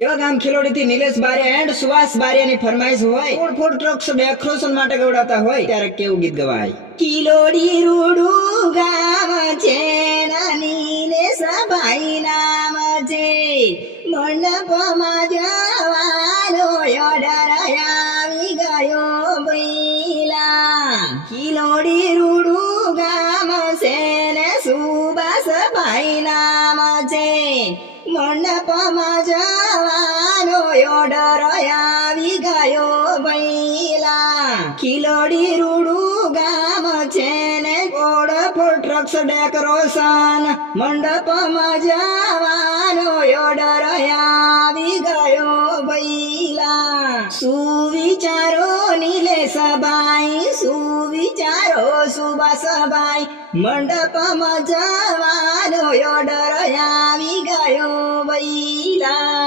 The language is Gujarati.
એવા ગામ ખિલોડી થી નિલેશ બારિયા એન્ડ સુવાસ બારિયાની ફરમાઈશ હોય ફૂડ ફૂડ ટ્રક્સ ડેકોરેશન માટે ગવડાવતા હોય ત્યારે કેવું ગીત ગવાય? ખિલોડી રૂડું ગામ છે ના નિલેશ ભાઈ નામ છે, મંડપમાં જવાનો ઓર્ડર આવી ગયો ભઈલા. ખિલોડી રૂડું ગામ છે ને સુભાષ ભાઈ નામ છે, મંડપમાં જવાનો ઓર્ડર આવી ગયો ભઈલા. ખિલોડી રૂડું ગામ છે ને ગોળ ફૂલ ટ્રક્સ ડેકોરેશન મંડપમાં જવાનો ઓર્ડર આવી ગયો ભઈલા. સુવિચારો નિલેશભાઈ, સુવિચારો સુભાષભાઈ, મંડપમાં જવાનો ઓર્ડર આવી ગયો ભઈલા.